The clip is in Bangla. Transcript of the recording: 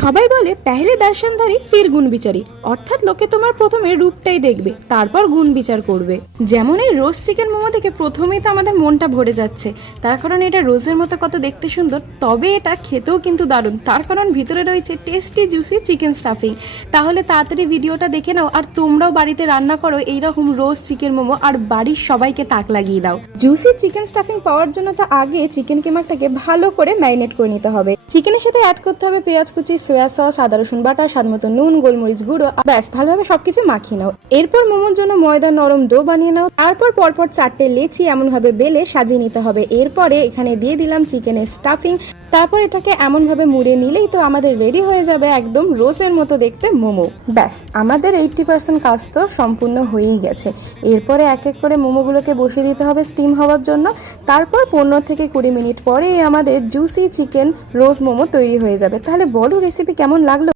সবাই বলে পেহলে দর্শনধারী ফির গুণ বিচারি, অর্থাৎ লোকে তোমার প্রথমে রূপটাই দেখবে তারপর গুণ বিচার করবে। যেমন এই রোজ চিকেন মোমো দেখে প্রথমেই তো আমাদের মনটা ভরে যাচ্ছে, তার কারণ এটা রোজের মতো কত দেখতে সুন্দর, তবে এটা খেতেও কিন্তু দারুণ, তার কারণ ভিতরে রয়েছে টেস্টি জুসি চিকেন স্টাফিং। তাহলে তাড়াতাড়ি ভিডিওটা দেখে নাও আর তোমরাও বাড়িতে রান্না করো এইরকম রোজ চিকেন মোমো আর বাড়ির সবাইকে তাক লাগিয়ে দাও। জুসি চিকেন স্টাফিং পাওয়ার জন্য তো আগে চিকেন কিমাটাকে ভালো করে ম্যারিনেট করে নিতে হবে। চিকেনের সাথে অ্যাড করতে হবে পেঁয়াজ কুচি, সয়া সস, আদা রসুন বাটা, স্বাদ মতো নুন, গোলমরিচ গুঁড়ো, ব্যাস ভালোভাবে সবকিছু মাখিয়ে নাও। এরপর মোমোর জন্য ময়দা নরম ডো বানিয়ে নাও। তারপর পরপর 4টে লেচি এমন ভাবে বেলে সাজিয়ে নিতে হবে। এরপরে এখানে দিয়ে দিলাম চিকেনের স্টাফিং, তারপর এটাকে এমন ভাবে মুড়ে নিলেই তো আমাদের রেডি হয়ে যাবে একদম রোজের মতো দেখতে মোমো। ব্যাস আমাদের 80% কাজ তো সম্পূর্ণ হয়েই গেছে। এরপরে এক এক করে মোমোগুলোকে বসিয়ে দিতে হবে স্টিম হওয়ার জন্য। তারপর 15 থেকে 20 মিনিট পরেই আমাদের জুসি চিকেন রোজ মোমো তৈরি হয়ে যাবে। তাহলে বলো রেসিপি কেমন লাগলো?